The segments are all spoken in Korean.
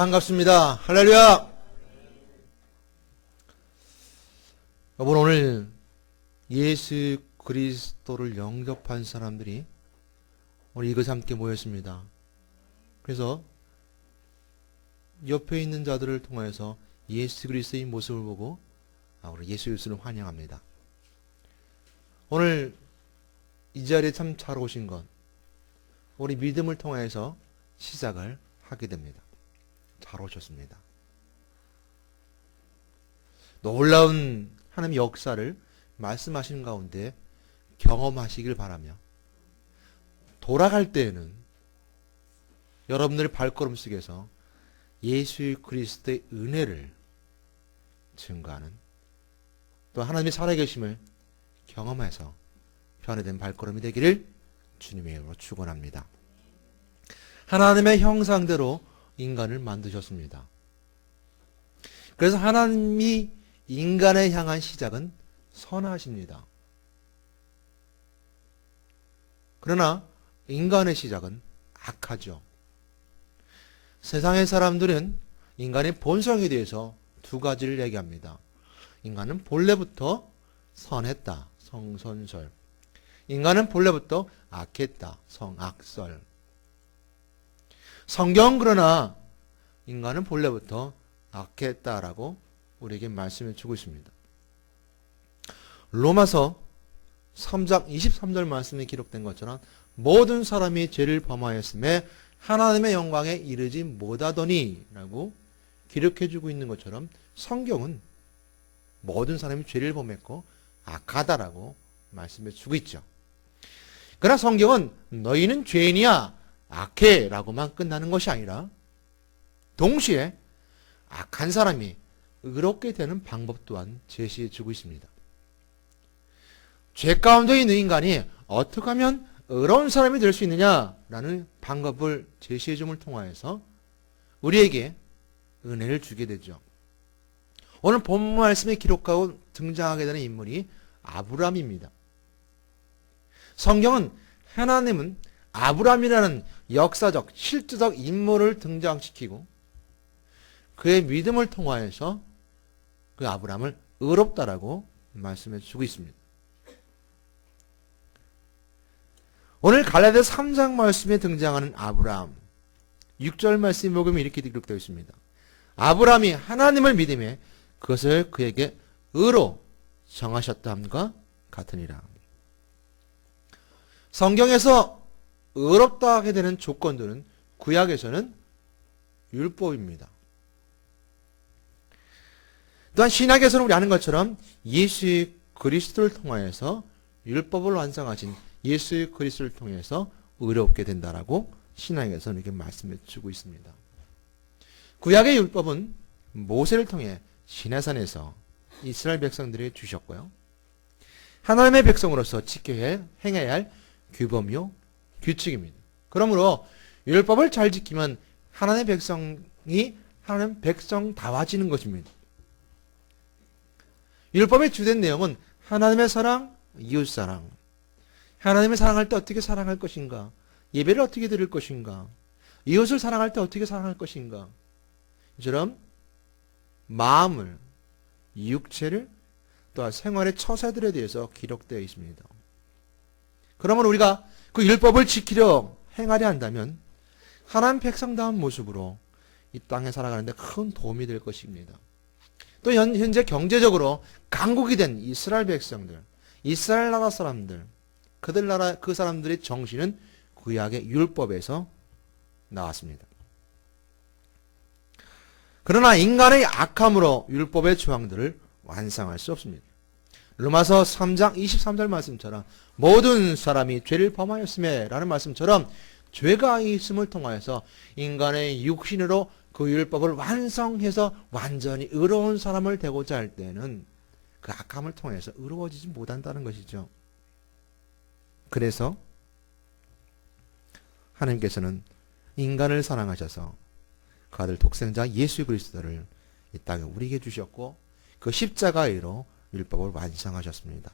반갑습니다. 할렐루야. 여러분, 오늘 예수 그리스도를 영접한 사람들이 오늘 이것에 함께 모였습니다. 그래서 옆에 있는 자들을 통해서 예수 그리스도의 모습을 보고 우리 예수 그리스도를 환영합니다. 오늘 이 자리에 참 잘 오신 것, 우리 믿음을 통해서 시작을 하게 됩니다. 잘 오셨습니다. 놀라운 하나님의 역사를 말씀하시는 가운데 경험하시길 바라며, 돌아갈 때에는 여러분들의 발걸음 속에서 예수 그리스도의 은혜를 증거하는, 또 하나님의 살아계심을 경험해서 변화된 발걸음이 되기를 주님의 이름으로 축원합니다. 하나님의 형상대로 인간을 만드셨습니다. 그래서 하나님이 인간을 향한 시작은 선하십니다. 그러나 인간의 시작은 악하죠. 세상의 사람들은 인간의 본성에 대해서 두 가지를 얘기합니다. 인간은 본래부터 선했다, 성선설. 인간은 본래부터 악했다, 성악설. 성경은 그러나 인간은 본래부터 악했다라고 우리에게 말씀해 주고 있습니다. 로마서 3장 23절 말씀에 기록된 것처럼 모든 사람이 죄를 범하였음에 하나님의 영광에 이르지 못하더니 라고 기록해 주고 있는 것처럼 성경은 모든 사람이 죄를 범했고 악하다라고 말씀해 주고 있죠. 그러나 성경은 너희는 죄인이야, 악해 라고만 끝나는 것이 아니라 동시에 악한 사람이 의롭게 되는 방법 또한 제시해 주고 있습니다. 죄 가운데 있는 인간이 어떻게 하면 의로운 사람이 될 수 있느냐라는 방법을 제시해 줌을 통하여서 우리에게 은혜를 주게 되죠. 오늘 본문 말씀에 기록하고 등장하게 되는 인물이 아브라함입니다. 성경은 하나님은 아브라함이라는 역사적, 실제적 인물을 등장시키고 그의 믿음을 통하여서 그 아브라함을 의롭다라고 말씀해 주고 있습니다. 오늘 갈라디아서 3장 말씀에 등장하는 아브라함, 6절 말씀에 보면 이렇게 기록되어 있습니다. 아브라함이 하나님을 믿음에 그것을 그에게 의로 정하셨다함과 같으니라. 성경에서 의롭다 하게 되는 조건들은 구약에서는 율법입니다. 또한 신약에서는 우리 아는 것처럼 예수 그리스도를 통하여서 율법을 완성하신 예수 그리스도를 통해서 의롭게 된다라고 신약에서는 이렇게 말씀해 주고 있습니다. 구약의 율법은 모세를 통해 시내산에서 이스라엘 백성들에게 주셨고요. 하나님의 백성으로서 지켜야 행해야 할 규범이요 규칙입니다. 그러므로 율법을 잘 지키면 하나님의 백성이 하나님 백성다워지는 것입니다. 율법의 주된 내용은 하나님의 사랑, 이웃사랑. 하나님을 사랑할 때 어떻게 사랑할 것인가? 예배를 어떻게 드릴 것인가? 이웃을 사랑할 때 어떻게 사랑할 것인가? 이처럼 마음을, 육체를, 또한 생활의 처세들에 대해서 기록되어 있습니다. 그러면 우리가 그 율법을 지키려 행하려 한다면 하나님 백성다운 모습으로 이 땅에 살아가는데 큰 도움이 될 것입니다. 또 현재 경제적으로 강국이 된 이스라엘 백성들, 이스라엘 나라 사람들, 그 사람들의 정신은 구약의 율법에서 나왔습니다. 그러나 인간의 악함으로 율법의 조항들을 완성할 수 없습니다. 로마서 3장 23절 말씀처럼 모든 사람이 죄를 범하였음에 라는 말씀처럼 죄가 있음을 통하여서 인간의 육신으로 그 율법을 완성해서 완전히 의로운 사람을 되고자 할 때는 그 악함을 통해서 의로워지지 못한다는 것이죠. 그래서 하나님께서는 인간을 사랑하셔서 그 아들 독생자 예수 그리스도를 이 땅에 우리에게 주셨고 그 십자가의로 율법을 완성하셨습니다.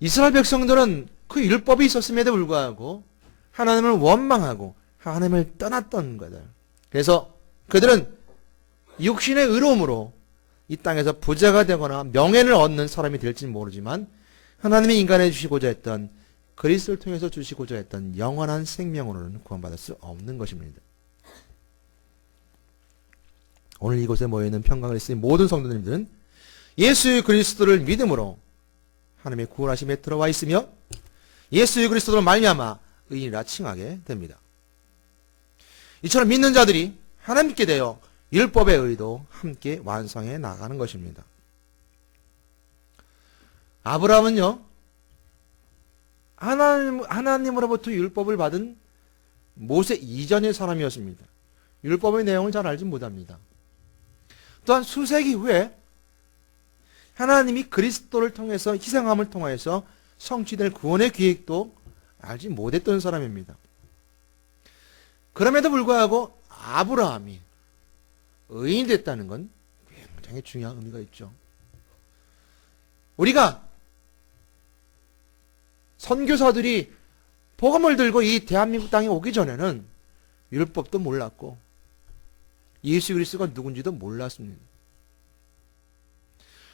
이스라엘 백성들은 그 율법이 있었음에도 불구하고 하나님을 원망하고 하나님을 떠났던 거들. 그래서 그들은 육신의 의로움으로 이 땅에서 부자가 되거나 명예를 얻는 사람이 될지는 모르지만 하나님이 인간에 주시고자 했던 그리스도를 통해서 주시고자 했던 영원한 생명으로는 구원받을 수 없는 것입니다. 오늘 이곳에 모여있는 평강그리스도의 모든 성도님들은 예수 그리스도를 믿음으로 하나님의 구원하심에 들어와 있으며 예수 그리스도로 말미암아 의인이라 칭하게 됩니다. 이처럼 믿는 자들이 하나님께 되어 율법의 의도 함께 완성해 나가는 것입니다. 아브라함은요, 하나님으로부터 율법을 받은 모세 이전의 사람이었습니다. 율법의 내용을 잘 알지 못합니다. 또한 수세기 후에 하나님이 그리스도를 통해서 희생함을 통해서 성취될 구원의 계획도 알지 못했던 사람입니다. 그럼에도 불구하고 아브라함이 의인이 됐다는 건 굉장히 중요한 의미가 있죠. 우리가 선교사들이 복음을 들고 이 대한민국 땅에 오기 전에는 율법도 몰랐고 예수 그리스도가 누군지도 몰랐습니다.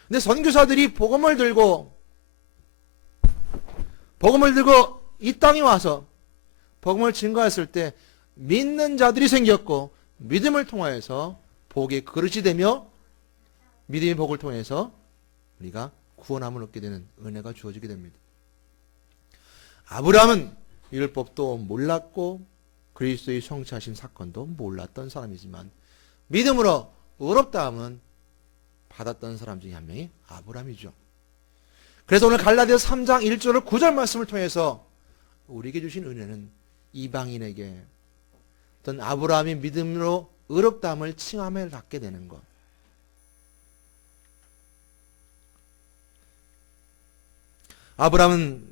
근데 선교사들이 복음을 들고 이 땅에 와서 복음을 증거했을 때 믿는 자들이 생겼고 믿음을 통하여서 복의 그릇이 되며 믿음의 복을 통해서 우리가 구원함을 얻게 되는 은혜가 주어지게 됩니다. 아브라함은 율법도 몰랐고 그리스도의 성취하신 사건도 몰랐던 사람이지만 믿음으로 의롭다함은 받았던 사람 중에 한 명이 아브라함이죠. 그래서 오늘 갈라디아서 3장 1절 9절 말씀을 통해서 우리에게 주신 은혜는 이방인에게 어떤 아브라함이 믿음으로 의롭다함을 칭함을 받게 되는 것. 아브라함은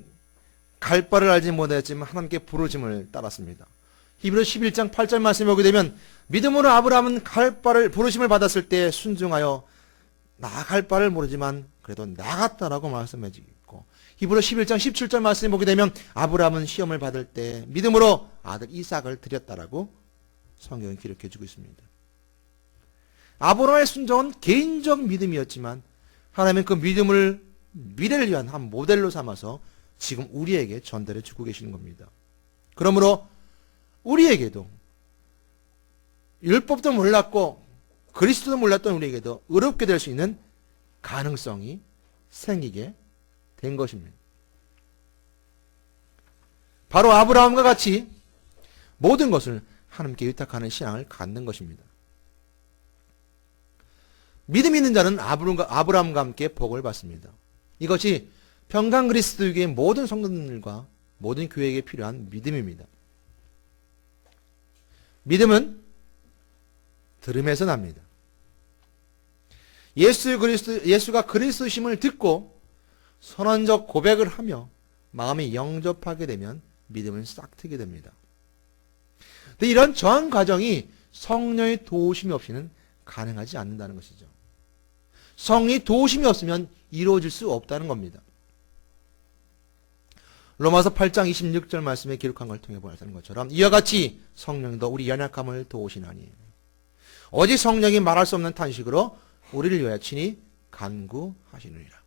갈 바를 알지 못했지만 하나님께 부르심을 따랐습니다. 히브리 11장 8절 말씀에 보게 되면 믿음으로 아브라함은 갈 바를 부르심을 받았을 때 순종하여 나갈 바를 모르지만 그래도 나갔다라고 말씀해 주고 히브리 11장 17절 말씀에 보게 되면 아브라함은 시험을 받을 때 믿음으로 아들 이삭을 드렸다라고 성경이 기록해 주고 있습니다. 아브라함의 순종은 개인적 믿음이었지만 하나님은 그 믿음을 미래를 위한 한 모델로 삼아서 지금 우리에게 전달해 주고 계시는 겁니다. 그러므로 우리에게도 율법도 몰랐고 그리스도도 몰랐던 우리에게도 의롭게 될 수 있는 가능성이 생기게 된 것입니다. 바로 아브라함과 같이 모든 것을 하나님께 의탁하는 신앙을 갖는 것입니다. 믿음 있는 자는 아브라함과 함께 복을 받습니다. 이것이 평강 그리스도교의 모든 성도들과 모든 교회에게 필요한 믿음입니다. 믿음은 들음에서 납니다. 예수가 그리스도심을 듣고 선언적 고백을 하며 마음에 영접하게 되면 믿음은 싹트게 됩니다. 근데 이런 저항 과정이 성령의 도우심이 없이는 가능하지 않는다는 것이죠. 성령의 도우심이 없으면 이루어질 수 없다는 겁니다. 로마서 8장 26절 말씀에 기록한 걸 통해 보았던 것처럼 이와 같이 성령도 우리 연약함을 도우시나니 오직 성령이 말할 수 없는 탄식으로 우리를 위하여 친히 간구하시느니라.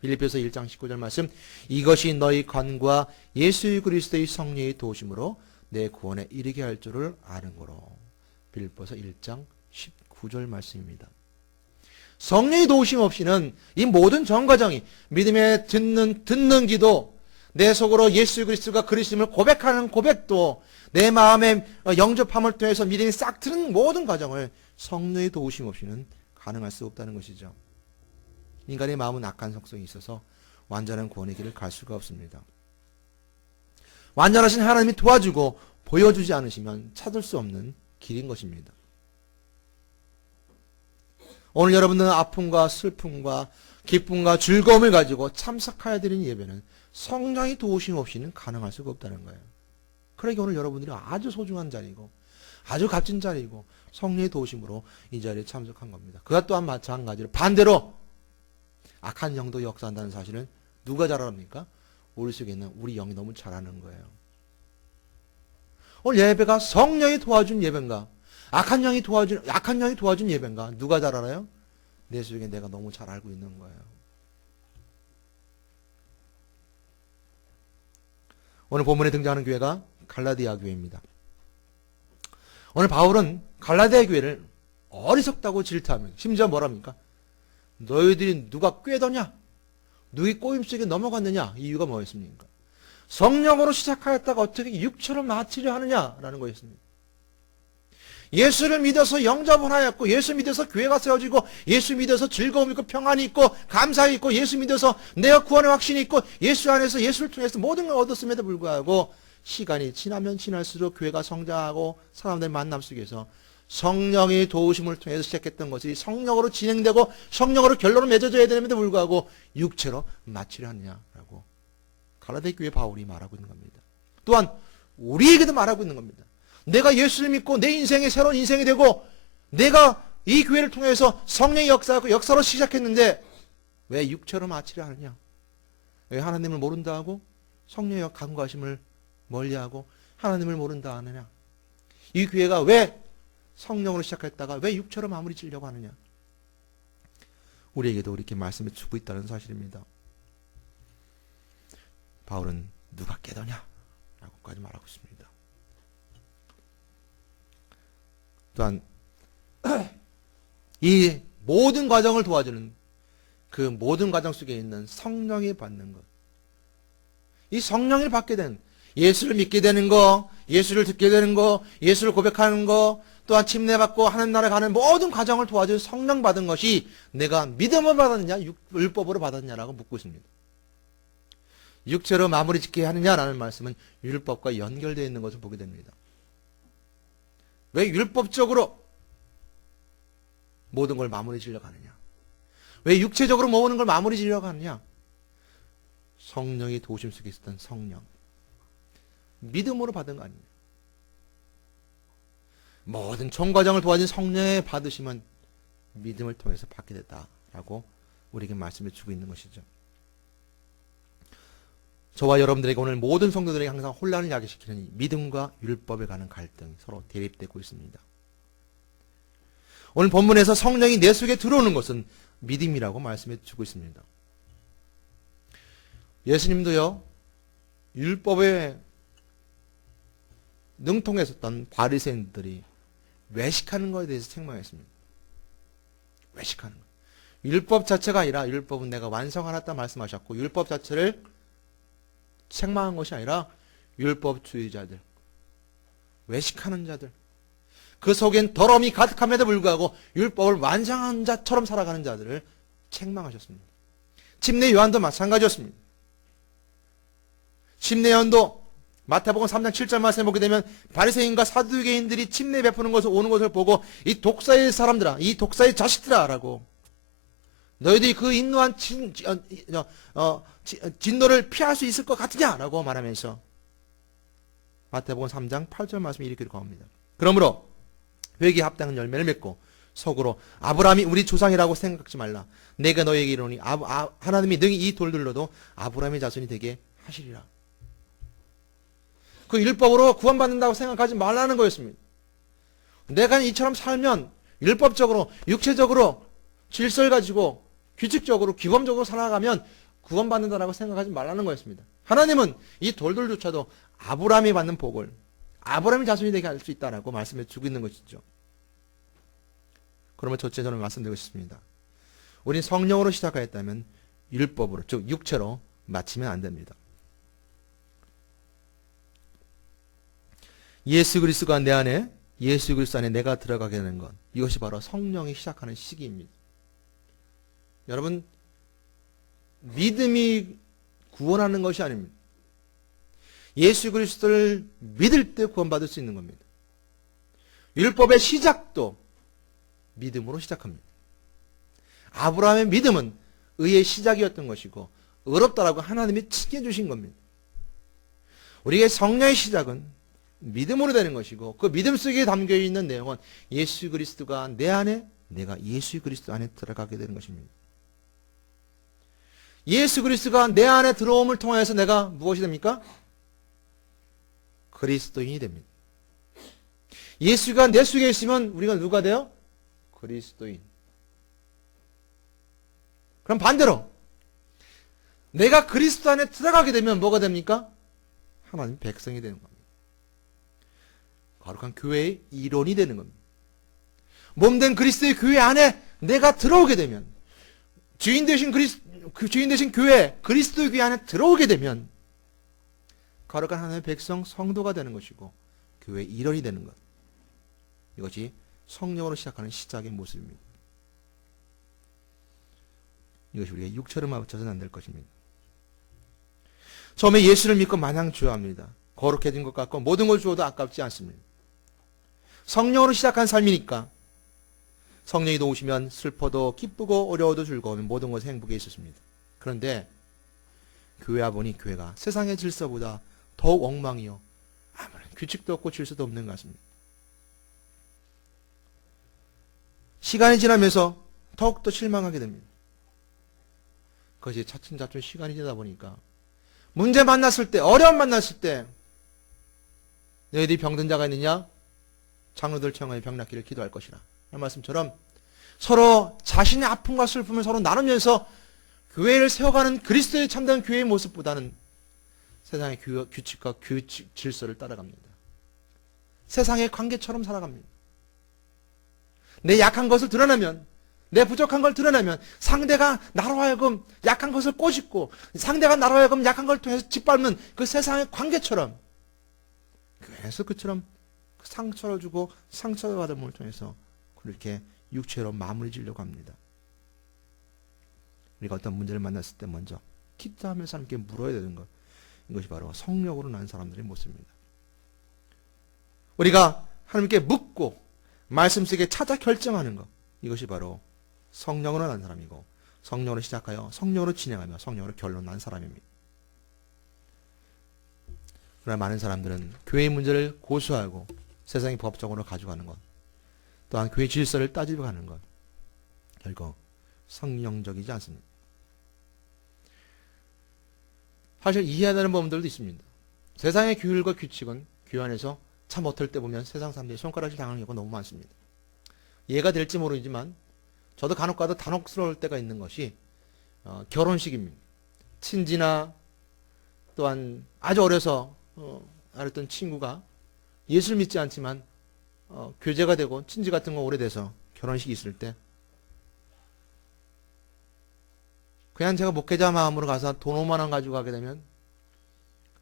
빌립보서 1장 19절 말씀 이것이 너희 간구와 예수 그리스도의 성령의 도우심으로 내 구원에 이르게 할 줄을 아는 거로. 빌립보서 1장 19절 말씀입니다. 성령의 도우심 없이는 이 모든 전과정이 믿음에 듣는 기도, 내 속으로 예수 그리스도가 그리스도를 고백하는 고백도, 내 마음에 영접함을 통해서 믿음이 싹 트는 모든 과정을 성령의 도우심 없이는 가능할 수 없다는 것이죠. 인간의 마음은 악한 속성이 있어서 완전한 구원의 길을 갈 수가 없습니다. 완전하신 하나님이 도와주고 보여주지 않으시면 찾을 수 없는 길인 것입니다. 오늘 여러분들은 아픔과 슬픔과 기쁨과 즐거움을 가지고 참석해야 되는 예배는 성령의 도우심 없이는 가능할 수가 없다는 거예요. 그러니까 오늘 여러분들이 아주 소중한 자리고 아주 값진 자리고 성령의 도우심으로 이 자리에 참석한 겁니다. 그와 또한 마찬가지로 반대로 악한 영도 역사한다는 사실은 누가 잘 압니까? 우리 속에 있는 우리 영이 너무 잘 아는 거예요. 오늘 예배가 성령이 도와준 예배인가? 악한 영이 도와준 예배인가? 누가 잘 알아요? 내 속에 내가 너무 잘 알고 있는 거예요. 오늘 본문에 등장하는 교회가 갈라디아 교회입니다. 오늘 바울은 갈라디아 교회를 어리석다고 질타합니다. 심지어 뭐랍니까? 너희들이 누가 꾀더냐? 누구 꼬임 속에 넘어갔느냐? 이유가 뭐였습니까? 성령으로 시작하였다가 어떻게 육처럼 마치려 하느냐라는 거였습니다. 예수를 믿어서 영접을 하였고, 예수 믿어서 교회가 세워지고, 예수 믿어서 즐거움이 있고 평안이 있고 감사가 있고, 예수 믿어서 내가 구원의 확신이 있고, 예수 안에서 예수를 통해서 모든 걸 얻었음에도 불구하고 시간이 지나면 지날수록 교회가 성장하고 사람들의 만남 속에서 성령의 도우심을 통해서 시작했던 것이 성령으로 진행되고 성령으로 결론을 맺어져야 되는데도 불구하고 육체로 마치려 하느냐라고 갈라디아 교회 바울이 말하고 있는 겁니다. 또한 우리에게도 말하고 있는 겁니다. 내가 예수를 믿고 내 인생이 새로운 인생이 되고 내가 이 교회를 통해서 성령의 역사로 시작했는데 왜 육체로 마치려 하느냐? 왜 하나님을 모른다 하고 성령의 간과하심을 멀리하고 하나님을 모른다 하느냐? 이 교회가 왜 성령으로 시작했다가 왜 육체로 마무리 지려고 하느냐? 우리에게도 이렇게 말씀해 주고 있다는 사실입니다. 바울은 누가 깨더냐? 라고까지 말하고 있습니다. 또한 이 모든 과정을 도와주는 그 모든 과정 속에 있는 성령이 받는 것, 이 성령을 받게 된 예수를 믿게 되는 거, 예수를 듣게 되는 거, 예수를 고백하는 거, 또한 침례받고 하는 나라 가는 모든 과정을 도와주는 성령 받은 것이 내가 믿음을 받았느냐 율법으로 받았느냐라고 묻고 있습니다. 육체로 마무리 짓게 하느냐라는 말씀은 율법과 연결되어 있는 것을 보게 됩니다. 왜 율법적으로 모든 걸 마무리 지려고 하느냐? 왜 육체적으로 모으는 걸 마무리 지려고 하느냐? 성령이 도우심 속에 있었던 성령, 믿음으로 받은 거 아니냐? 모든 총과정을 도와준 성령의 받으심은 믿음을 통해서 받게 됐다라고 우리에게 말씀해 주고 있는 것이죠. 저와 여러분들에게 오늘 모든 성도들에게 항상 혼란을 야기시키는 이 믿음과 율법에 관한 갈등이 서로 대립되고 있습니다. 오늘 본문에서 성령이 내 속에 들어오는 것은 믿음이라고 말씀해 주고 있습니다. 예수님도요, 율법에 능통했었던 바리새인들이 외식하는 것에 대해서 책망했습니다. 외식하는 것. 율법 자체가 아니라 율법은 내가 완성하였다 말씀하셨고, 율법 자체를 책망한 것이 아니라 율법주의자들, 외식하는 자들, 그 속엔 더러움이 가득함에도 불구하고 율법을 완성한 자처럼 살아가는 자들을 책망하셨습니다. 침례 요한도 마찬가지였습니다. 침례 요한도 마태복음 3장 7절 말씀에 보게 되면 바리새인과 사두개인들이 침례 베푸는 것을 오는 것을 보고 이 독사의 사람들아, 이 독사의 자식들아 라고, 너희들이 그 인노한 진노를 피할 수 있을 것 같으냐라고 말하면서 마태복음 3장 8절 말씀이 이렇게 기록합니다. 그러므로 회개에 합당한 열매를 맺고 속으로 아브라함이 우리 조상이라고 생각지 말라. 내가 너에게 이르노니 하나님이 능히 이 돌들로도 아브라함의 자손이 되게 하시리라. 그 율법으로 구원받는다고 생각하지 말라는 거였습니다. 내가 이처럼 살면 율법적으로 육체적으로 질서를 가지고 규칙적으로 규범적으로 살아가면 구원받는다라고 생각하지 말라는 거였습니다. 하나님은 이 돌들조차도 아브라함이 받는 복을 아브라함의 자손이 되게 할 수 있다라고 말씀해 주고 있는 것이죠. 그러면 첫째 저는 말씀드리고 싶습니다. 우린 성령으로 시작하였다면 율법으로, 즉 육체로 마치면 안 됩니다. 예수 그리스도가 내 안에, 예수 그리스도 안에 내가 들어가게 되는 것, 이것이 바로 성령이 시작하는 시기입니다. 여러분, 믿음이 구원하는 것이 아닙니다. 예수 그리스도를 믿을 때 구원받을 수 있는 겁니다. 율법의 시작도 믿음으로 시작합니다. 아브라함의 믿음은 의의 시작이었던 것이고 의롭다라고 하나님이 칭해주신 겁니다. 우리의 성령의 시작은 믿음으로 되는 것이고 그 믿음 속에 담겨있는 내용은 예수 그리스도가 내 안에, 내가 예수 그리스도 안에 들어가게 되는 것입니다. 예수 그리스도가 내 안에 들어옴을 통해서 내가 무엇이 됩니까? 그리스도인이 됩니다. 예수가 내 속에 있으면 우리가 누가 돼요? 그리스도인. 그럼 반대로 내가 그리스도 안에 들어가게 되면 뭐가 됩니까? 하나님 백성이 되는 겁니다. 거룩한 교회의 일원이 되는 겁니다. 몸된 그리스도의 교회 안에 내가 들어오게 되면, 주인 되신 교회, 그리스도의 교회 안에 들어오게 되면 거룩한 하나님의 백성, 성도가 되는 것이고 교회의 일원이 되는 것. 이것이 성령으로 시작하는 시작의 모습입니다. 이것이 우리가 육체로 맞춰서는 안 될 것입니다. 처음에 예수를 믿고 마냥 좋아합니다. 거룩해진 것 같고 모든 걸 주어도 아깝지 않습니다. 성령으로 시작한 삶이니까 성령이 도우시면 슬퍼도 기쁘고 어려워도 즐거우면 모든 것에 행복에 있었습니다. 그런데 교회 와보니 교회가 세상의 질서보다 더욱 엉망이요, 아무런 규칙도 없고 질서도 없는 것 같습니다. 시간이 지나면서 더욱더 실망하게 됩니다. 그것이 차츰차츰 시간이 지나다 보니까 문제 만났을 때, 어려움 만났을 때 너희들이 병든 자가 있느냐? 장로들 청하에 병 낫기를 기도할 것이라. 이 말씀처럼 서로 자신의 아픔과 슬픔을 서로 나누면서 교회를 세워가는 그리스도의 참된 교회의 모습보다는 세상의 규칙과 질서를 따라갑니다. 세상의 관계처럼 살아갑니다. 내 약한 것을 드러내면, 내 부족한 걸 드러내면 상대가 나로 하여금 약한 것을 꼬집고 상대가 나로 하여금 약한 걸 통해서 짓밟는 그 세상의 관계처럼, 교회에서 그처럼 상처를 주고 상처를 받음을 통해서 그렇게 육체로 마무리 지려고 합니다. 우리가 어떤 문제를 만났을 때 먼저 기도하면서 함께 물어야 되는 것, 이것이 바로 성령으로 난 사람들의 모습입니다. 우리가 하나님께 묻고 말씀 속에 찾아 결정하는 것, 이것이 바로 성령으로 난 사람이고 성령으로 시작하여 성령으로 진행하며 성령으로 결론 난 사람입니다. 그러나 많은 사람들은 교회의 문제를 고수하고 세상의 법적으로 가져가는 것, 또한 교회 질서를 따지려 하는 것, 결국 성령적이지 않습니다. 사실 이해해야 되는 부분들도 있습니다. 세상의 규율과 규칙은 교회 안에서 참 어떨 때 보면 세상 사람들이 손가락질 당하는 경우가 너무 많습니다. 이해가 될지 모르지만 저도 간혹 가다 단혹스러울 때가 있는 것이 결혼식입니다. 친지나 또한 아주 어려서 알았던 친구가 예수를 믿지 않지만 교제가 되고 친지 같은 거 오래돼서 결혼식이 있을 때 그냥 제가 목회자 마음으로 가서 돈 5만 원 가지고 가게 되면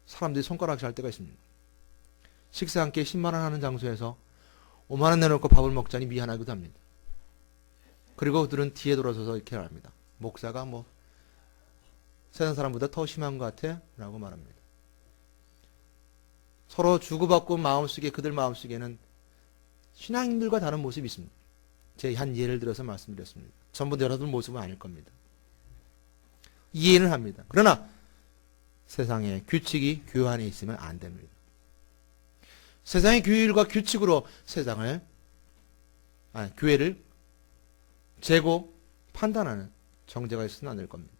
사람들이 손가락질 할 때가 있습니다. 식사 함께 10만 원 하는 장소에서 5만 원 내놓고 밥을 먹자니 미안하기도 합니다. 그리고 그들은 뒤에 돌아서서 이렇게 말합니다. 목사가 뭐 세상 사람보다 더 심한 것 같아? 라고 말합니다. 서로 주고받고 마음속에, 그들 마음속에는 신앙인들과 다른 모습이 있습니다. 제 한 예를 들어서 말씀드렸습니다. 전부 여러분 모습은 아닐 겁니다. 이해는 합니다. 그러나 세상에 규칙이 교회 안에 있으면 안 됩니다. 세상의 규율과 규칙으로 교회를 재고 판단하는 정죄가 있어서는 안 될 겁니다.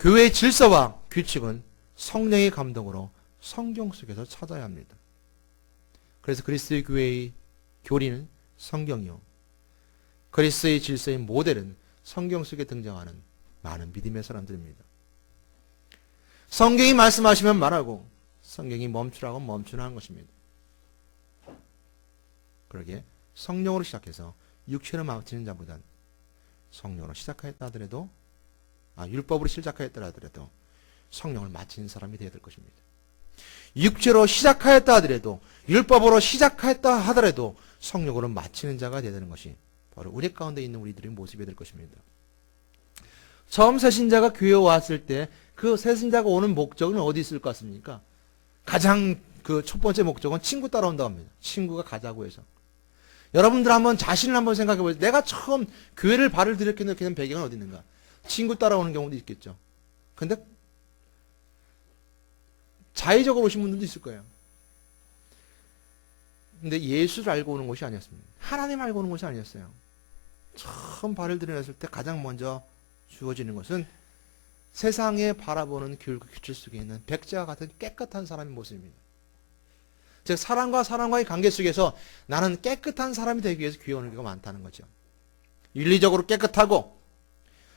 교회의 질서와 규칙은 성령의 감동으로 성경 속에서 찾아야 합니다. 그래서 그리스도의 교회의 교리는 성경이요, 그리스도의 질서의 모델은 성경 속에 등장하는 많은 믿음의 사람들입니다. 성경이 말씀하시면 말하고 성경이 멈추라고 멈추라는 것입니다. 그러기에 성령으로 시작해서 육체로 마치는 자보단 성령으로 시작하였다 하더라도 율법으로 시작하였다 하더라도 성령을 마치는 사람이 되어야 될 것입니다. 육체로 시작하였다 하더라도 율법으로 시작하였다 하더라도 성령으로 마치는 자가 되어야 되는 것이 바로 우리 가운데 있는 우리들의 모습이 될 것입니다. 처음 새신자가 교회에 왔을 때 그 새신자가 오는 목적은 어디 있을 것 같습니까? 가장 그 첫 번째 목적은 친구 따라온다고 합니다. 친구가 가자고 해서. 여러분들 자신을 한번 생각해 보세요. 내가 처음 교회를 발을 들이게 된 배경은 어디 있는가? 친구 따라오는 경우도 있겠죠. 근데 자의적으로 오신 분들도 있을 거예요. 근데 예수를 알고 오는 것이 아니었습니다. 하나님 알고 오는 것이 아니었어요. 처음 발을 들여놨을 때 가장 먼저 주어지는 것은 세상에 바라보는 교육과 규칙 속에 있는 백자와 같은 깨끗한 사람의 모습입니다. 즉 사람과 사람과의 관계 속에서 나는 깨끗한 사람이 되기 위해서 교회 오는 경우가 많다는 거죠. 윤리적으로 깨끗하고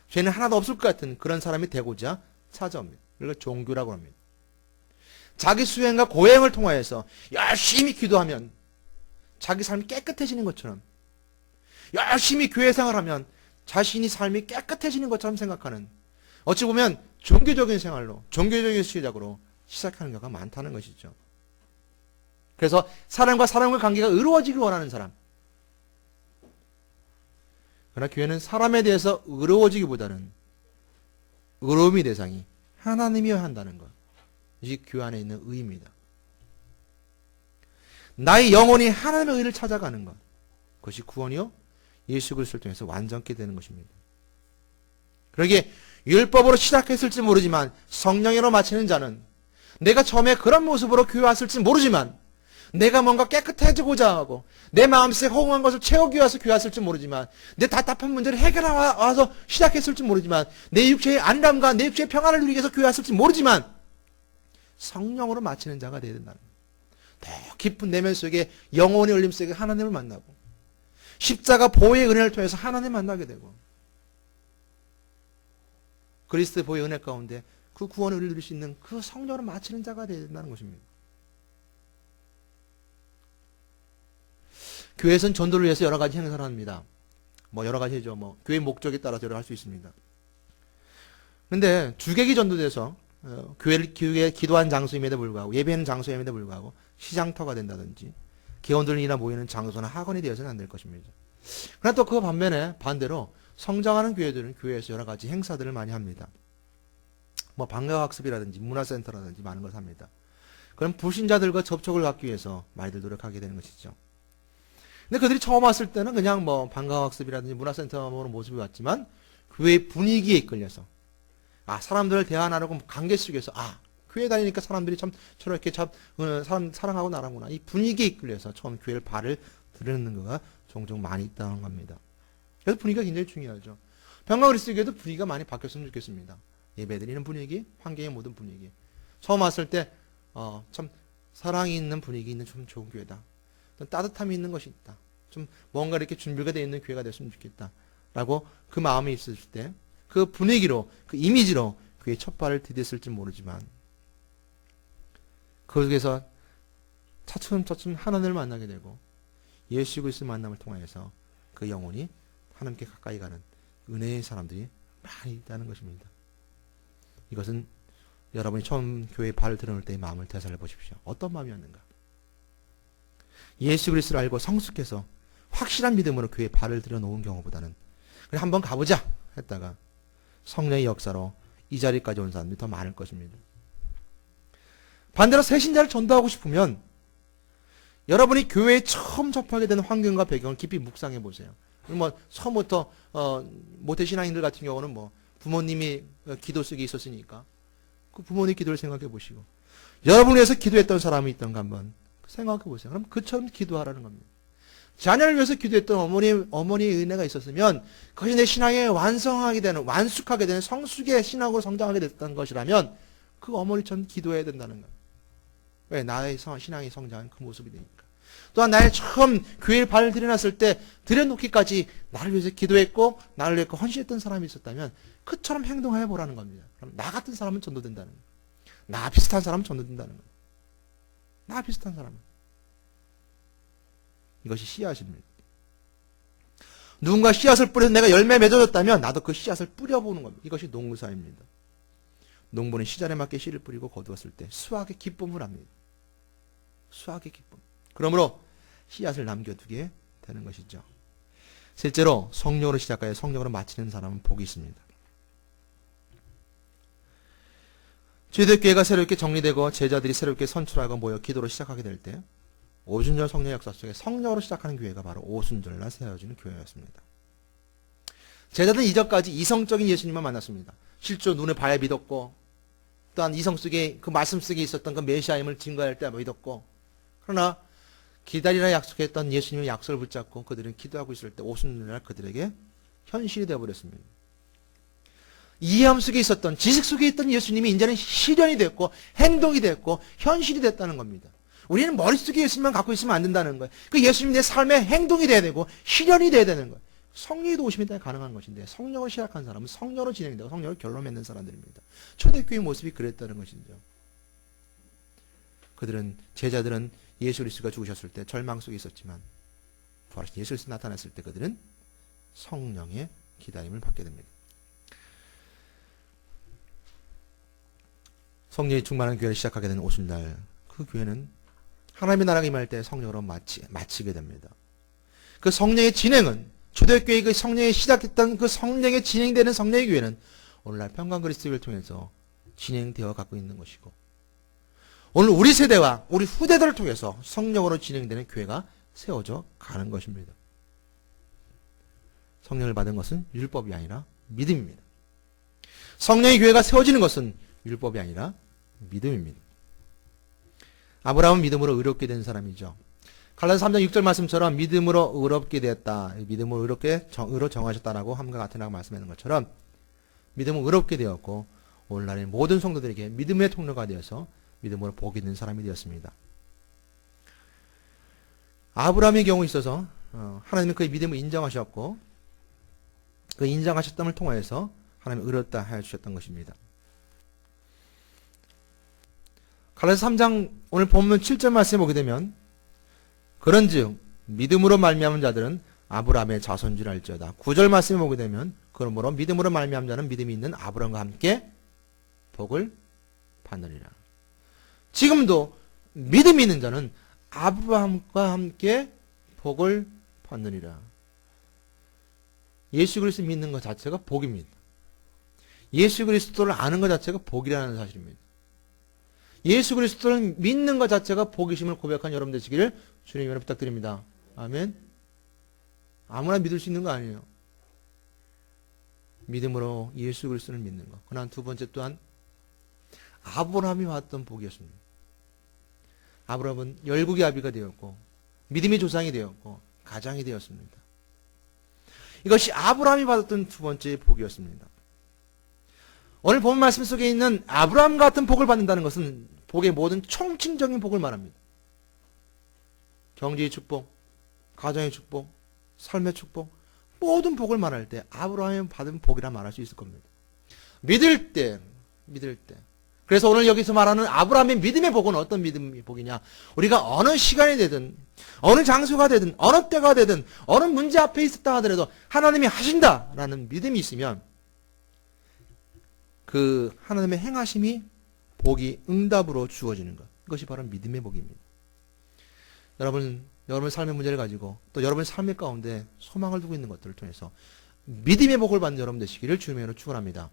죄는 하나도 없을 것 같은 그런 사람이 되고자 찾아옵니다. 이걸 종교라고 합니다. 자기 수행과 고행을 통하여서 열심히 기도하면 자기 삶이 깨끗해지는 것처럼, 열심히 교회 생활하면 자신이 삶이 깨끗해지는 것처럼 생각하는, 어찌 보면 종교적인 생활로, 종교적인 시작으로 시작하는 경우가 많다는 것이죠. 그래서 사람과 사람의 관계가 의로워지기 원하는 사람. 그러나 교회는 사람에 대해서 의로워지기보다는 의로움의 대상이 하나님이어야 한다는 것. 이것이 교회 안에 있는 의입니다. 나의 영혼이 하나님의 의를 찾아가는 것. 그것이 구원이요 예수 그리스도를 통해서 완전케 되는 것입니다. 그러기에 율법으로 시작했을지 모르지만 성령으로 마치는 자는, 내가 처음에 그런 모습으로 교회 왔을지 모르지만 내가 뭔가 깨끗해지고자 하고 내 마음속에 허공한 것을 채우기 위해서 교회 왔을지 모르지만, 내 답답한 문제를 해결하러 와서 시작했을지 모르지만, 내 육체의 안람과 내 육체의 평안을 누리기 위해서 교회 왔을지 모르지만 성령으로 마치는 자가 되어야 된다는 거예요. 더 깊은 내면 속에, 영혼의 울림 속에 하나님을 만나고 십자가 보혈의 은혜를 통해서 하나님을 만나게 되고 그리스도의 보혈의 은혜 가운데 그 구원을 누릴 수 있는 그 성령으로 마치는 자가 되어야 된다는 것입니다. 교회에서는 전도를 위해서 여러 가지 행사를 합니다. 여러 가지죠. 교회 목적에 따라서 여러 할 수 있습니다. 근데 주객이 전도돼서 교회를 기도한 장소임에도 불구하고, 예배하는 장소임에도 불구하고 시장터가 된다든지 개원들이나 모이는 장소나 학원이 되어서는 안 될 것입니다. 그러나 또 그 반대로 성장하는 교회들은 교회에서 여러 가지 행사들을 많이 합니다. 방과학습이라든지 문화센터라든지 많은 것을 합니다. 그럼 불신자들과 접촉을 갖기 위해서 많이들 노력하게 되는 것이죠. 근데 그들이 처음 왔을 때는 그냥 방과학습이라든지 문화센터 모습이 왔지만, 교회 분위기에 이끌려서, 사람들을 대화 나누고 관계 속에서, 교회 다니니까 사람들이 참 저렇게 사람 사랑하고 나라구나, 이 분위기에 이끌려서 처음 교회를 발을 들여놓는 거가 종종 많이 있다는 겁니다. 그래서 분위기가 굉장히 중요하죠. 병과 그리스도교회도 분위기가 많이 바뀌었으면 좋겠습니다. 예배드리는 분위기, 환경의 모든 분위기. 처음 왔을 때 참 사랑이 있는 분위기 있는 좀 좋은 교회다. 따뜻함이 있는 것이 있다. 좀 뭔가 이렇게 준비가 되어 있는 교회가 됐으면 좋겠다. 라고 그 마음이 있을 때, 그 분위기로, 그 이미지로 교회의 첫 발을 디뎠을지 모르지만, 그 속에서 차츰차츰 하나님을 만나게 되고 예수 그리스도의 만남을 통하여서 그 영혼이 하나님께 가까이 가는 은혜의 사람들이 많이 있다는 것입니다. 이것은 여러분이 처음 교회에 발을 들여놓을 때의 마음을 되살려 보십시오. 어떤 마음이었는가? 예수 그리스도를 알고 성숙해서 확실한 믿음으로 교회에 발을 들여놓은 경우보다는 그래 한번 가보자 했다가 성령의 역사로 이 자리까지 온 사람들이 더 많을 것입니다. 반대로 새신자를 전도하고 싶으면 여러분이 교회에 처음 접하게 되는 환경과 배경을 깊이 묵상해 보세요. 처음부터 모태신앙인들 같은 경우는 부모님이 기도 속에 있었으니까 그 부모님 기도를 생각해 보시고, 여러분을 위해서 기도했던 사람이 있던가 한번 생각해 보세요. 그럼 그처럼 기도하라는 겁니다. 자녀를 위해서 기도했던 어머니의 은혜가 있었으면 그것이 내 신앙에 완숙하게 되는 성숙의 신앙으로 성장하게 됐던 것이라면 그 어머니처럼 기도해야 된다는 거예요. 왜? 나의 신앙이 성장한 그 모습이 되니까. 또한 나의 처음 교회에 발을 들여놨을 때 들여놓기까지 나를 위해서 기도했고 나를 위해 헌신했던 사람이 있었다면 그처럼 행동해 보라는 겁니다. 그럼 나 같은 사람은 전도된다는 거예요. 나 비슷한 사람은 전도된다는 거예요. 나 비슷한 사람은. 이것이 씨앗입니다. 누군가 씨앗을 뿌려서 내가 열매 맺어졌다면 나도 그 씨앗을 뿌려보는 겁니다. 이것이 농사입니다. 농부는 시절에 맞게 씨를 뿌리고 거두었을 때 수확의 기쁨을 합니다. 수확의 기쁨. 그러므로 씨앗을 남겨두게 되는 것이죠. 실제로 성령으로 시작하여 성령으로 마치는 사람은 복이 있습니다. 주일교회가 새롭게 정리되고 제자들이 새롭게 선출하고 모여 기도로 시작하게 될 때 오순절 성령 역사 속에 성령으로 시작하는 교회가 바로 오순절날 세워지는 교회였습니다. 제자들은 이전까지 이성적인 예수님만 만났습니다. 실제로 눈에 봐야 믿었고, 또한 이성 속에 그 말씀 속에 있었던 그 메시아임을 증거할 때 믿었고, 그러나 기다리라 약속했던 예수님의 약속을 붙잡고 그들은 기도하고 있을 때 오순절날 그들에게 현실이 되어버렸습니다. 이해함 속에 있었던, 지식 속에 있던 예수님이 이제는 실현이 됐고 행동이 됐고 현실이 됐다는 겁니다. 우리는 머릿속에 예수님만 갖고 있으면 안 된다는 거예요. 그 예수님이 내 삶의 행동이 돼야 되고 실현이 돼야 되는 거예요. 성령이 도우심이 때문에 가능한 것인데 성령을 시작한 사람은 성령으로 진행되고 성령을 결론 맺는 사람들입니다. 초대교회 모습이 그랬다는 것이죠. 그들은 제자들은 예수 그리스도가 죽으셨을 때 절망 속에 있었지만 부활하신 예수 그리스도 나타났을 때 그들은 성령의 기다림을 받게 됩니다. 성령이 충만한 교회를 시작하게 된 오순날 그 교회는 하나님의 나라가 임할 때 성령으로 마치게 됩니다. 그 성령의 진행은 초대교회 그 성령이 시작했던 그 성령의 진행되는 성령의 교회는 오늘날 평강 그리스도를 통해서 진행되어 갖고 있는 것이고 오늘 우리 세대와 우리 후대들을 통해서 성령으로 진행되는 교회가 세워져 가는 것입니다. 성령을 받은 것은 율법이 아니라 믿음입니다. 성령의 교회가 세워지는 것은 율법이 아니라 믿음입니다. 아브라함은 믿음으로 의롭게 된 사람이죠. 갈라디아서 3장 6절 말씀처럼 믿음으로 의롭게 되었다. 믿음으로 의롭게 의로 정하셨다라고 함과 같으라고 말씀하는 것처럼 믿음으로 의롭게 되었고 오늘날의 모든 성도들에게 믿음의 통로가 되어서 믿음으로 복이 있는 사람이 되었습니다. 아브라함의 경우에 있어서 하나님은 그의 믿음을 인정하셨고 그 인정하셨음을 통하여서 하나님이 의롭다 하여 주셨던 것입니다. 갈라디아서 3장 오늘 본문 7절 말씀에 보게 되면 그런즉 믿음으로 말미암은 자들은 아브라함의 자손인 줄 알지어다. 9절 말씀에 보게 되면 그러므로 믿음으로 말미암은 자는 믿음이 있는 아브라함과 함께 복을 받느니라. 지금도 믿음이 있는 자는 아브라함과 함께 복을 받느니라. 예수 그리스도 믿는 것 자체가 복입니다. 예수 그리스도를 아는 것 자체가 복이라는 사실입니다. 예수 그리스도를 믿는 것 자체가 복이심을 고백한 여러분 되시기를 주님으로 부탁드립니다. 아멘. 아무나 믿을 수 있는 거 아니에요. 믿음으로 예수 그리스도를 믿는 것. 그러나 두 번째 또한 아브라함이 받았던 복이었습니다. 아브라함은 열국의 아비가 되었고 믿음의 조상이 되었고 가장이 되었습니다. 이것이 아브라함이 받았던 두 번째 복이었습니다. 오늘 본 말씀 속에 있는 아브라함 같은 복을 받는다는 것은 복의 모든 총칭적인 복을 말합니다. 경제의 축복, 가정의 축복, 삶의 축복, 모든 복을 말할 때 아브라함이 받은 복이라 말할 수 있을 겁니다. 믿을 때. 그래서 오늘 여기서 말하는 아브라함의 믿음의 복은 어떤 믿음의 복이냐? 우리가 어느 시간이 되든, 어느 장소가 되든, 어느 때가 되든, 어느 문제 앞에 있었다 하더라도 하나님이 하신다라는 믿음이 있으면 그 하나님의 행하심이 복이 응답으로 주어지는 것. 이것이 바로 믿음의 복입니다. 여러분의 삶의 문제를 가지고 또 여러분의 삶의 가운데 소망을 두고 있는 것들을 통해서 믿음의 복을 받는 여러분 되시기를 주님으로 축원합니다.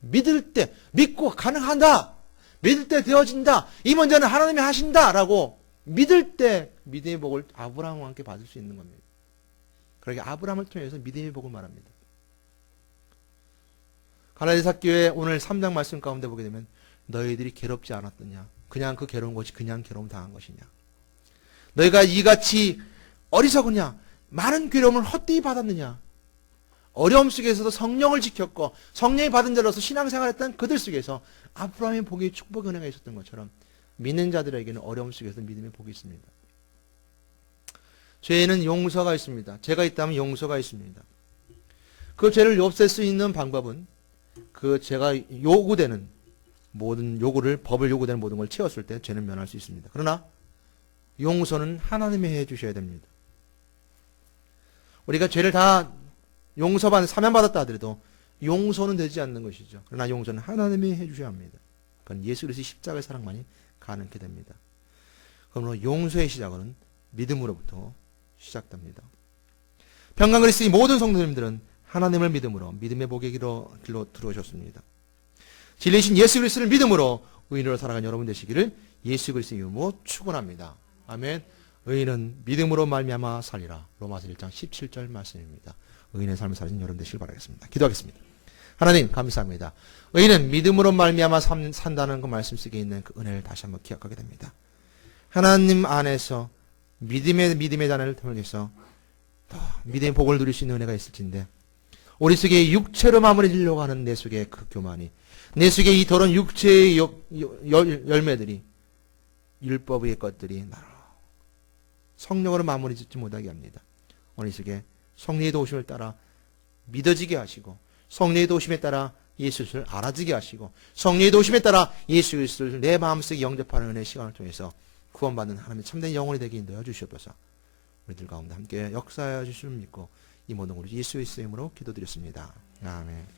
믿을 때 믿고 가능한다. 믿을 때 되어진다. 이 문제는 하나님이 하신다라고 믿을 때 믿음의 복을 아브라함과 함께 받을 수 있는 겁니다. 그러게 아브라함을 통해서 믿음의 복을 말합니다. 갈라디아서 교회 오늘 3장 말씀 가운데 보게 되면 너희들이 괴롭지 않았느냐? 그냥 그 괴로운 것이 그냥 괴로움 당한 것이냐? 너희가 이같이 어리석으냐? 많은 괴로움을 헛되이 받았느냐? 어려움 속에서도 성령을 지켰고 성령이 받은 자로서 신앙생활했던 그들 속에서 아브라함의 복이 축복의 은혜가 있었던 것처럼 믿는 자들에게는 어려움 속에서 믿음의 복이 있습니다. 죄에는 용서가 있습니다. 죄가 있다면 용서가 있습니다. 그 죄를 없앨 수 있는 방법은 그 죄가 요구되는 모든 요구를 법을 요구되는 모든 걸 채웠을 때 죄는 면할 수 있습니다. 그러나 용서는 하나님이 해 주셔야 됩니다. 우리가 죄를 다 용서받는 사면받았다 하더라도 용서는 되지 않는 것이죠. 그러나 용서는 하나님이 해 주셔야 합니다. 그건 예수 그리스도의 십자가의 사랑만이 가능하게 됩니다. 그러므로 용서의 시작은 믿음으로부터 시작됩니다. 평강 그리스도의 모든 성도님들은 하나님을 믿음으로 믿음의 복의 길로 들어오셨습니다. 진리신 예수 그리스도를 믿음으로 의인으로 살아가는 여러분 되시기를 예수 그리스도의 이름으로 축원합니다. 아멘. 의인은 믿음으로 말미암아 살리라. 로마서 1장 17절 말씀입니다. 의인의 삶을 사는 여러분 되시길 바라겠습니다. 기도하겠습니다. 하나님 감사합니다. 의인은 믿음으로 말미암아 산다는 그 말씀 속에 있는 그 은혜를 다시 한번 기억하게 됩니다. 하나님 안에서 믿음의 단을 통해서 믿음의 복을 누릴 수 있는 은혜가 있을진데 우리 속에 육체로 마무리되려고 하는 내 속의 그 교만이 내 속에 이 더러운 육체의 열매들이 율법의 것들이 나로 성령으로 마무리 짓지 못하게 합니다. 오늘 이 시간에 성령의 도우심을 따라 믿어지게 하시고 성령의 도우심에 따라 예수를 알아지게 하시고 성령의 도우심에 따라 예수 그리스도를 내 마음속에 영접하는 은혜의 시간을 통해서 구원받는 하나님의 참된 영혼이 되게 인도해 주시옵소서. 우리들 가운데 함께 역사하여 주시를 믿고 이 모든 우리 예수 그리스도의 이름으로 기도드렸습니다. 아멘.